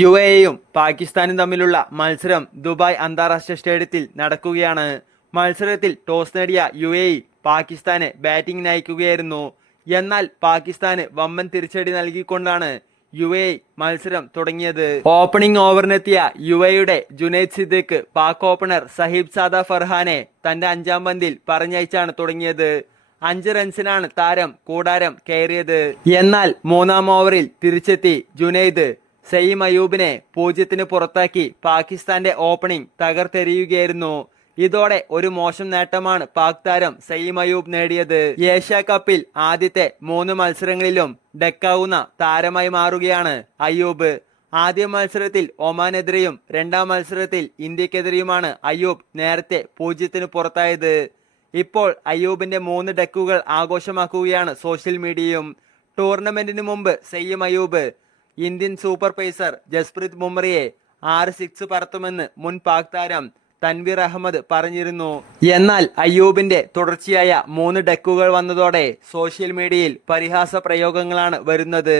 U എയും പാകിസ്ഥാനും തമ്മിലുള്ള മത്സരം ദുബായ് അന്താരാഷ്ട്ര സ്റ്റേഡിയത്തിൽ നടക്കുകയാണ്. മത്സരത്തിൽ ടോസ് നേടിയ യു എ പാകിസ്ഥാനെ ബാറ്റിംഗ് നയിക്കുകയായിരുന്നു. എന്നാൽ പാകിസ്ഥാന് വമ്പൻ തിരിച്ചടി നൽകിക്കൊണ്ടാണ് യു എ മത്സരം തുടങ്ങിയത്. ഓപ്പണിംഗ് ഓവറിനെത്തിയ യു എയുടെ ജുനൈദ് സിദ്ദിഖ് പാക് ഓപ്പണർ സഹീബ് സാദ ഫർഹാനെ തന്റെ അഞ്ചാം പന്തിൽ പറഞ്ഞയച്ചാണ് തുടങ്ങിയത്. അഞ്ച് റൺസിനാണ് താരം കൂടാരം കയറിയത്. എന്നാൽ മൂന്നാം ഓവറിൽ തിരിച്ചെത്തി ജുനൈദ് സയീം അയൂബിനെ പൂജ്യത്തിന് പുറത്താക്കി പാകിസ്ഥാന്റെ ഓപ്പണിംഗ് തകർത്തെറിയുകയായിരുന്നു. ഇതോടെ ഒരു മോശം നേട്ടമാണ് പാക് താരം സയീം അയൂബ് നേടിയത്. ഏഷ്യ കപ്പിൽ ആദ്യത്തെ മൂന്ന് മത്സരങ്ങളിലും ഡെക്കാവുന്ന താരമായി മാറുകയാണ് അയൂബ് ആദ്യ മത്സരത്തിൽ ഒമാനെതിരെയും രണ്ടാം മത്സരത്തിൽ ഇന്ത്യക്കെതിരെയുമാണ് അയൂബ് നേരത്തെ പൂജ്യത്തിന് പുറത്തായത്. ഇപ്പോൾ അയ്യൂബിന്റെ മൂന്ന് ഡെക്കുകൾ ആഘോഷമാക്കുകയാണ് സോഷ്യൽ മീഡിയയും. ടൂർണമെന്റിന് മുമ്പ് Saim Ayub Indian super pacer Jasprit ബുംറയെ ആറ് സിക്സ് പറത്തുമെന്ന് മുൻ പാക് താരം തൻവീർ അഹമ്മദ് പറഞ്ഞിരുന്നു. എന്നാൽ അയ്യൂബിന്റെ തുടർച്ചയായ മൂന്ന് ഡെക്കുകൾ വന്നതോടെ സോഷ്യൽ മീഡിയയിൽ പരിഹാസ പ്രയോഗങ്ങളാണ് വരുന്നത്.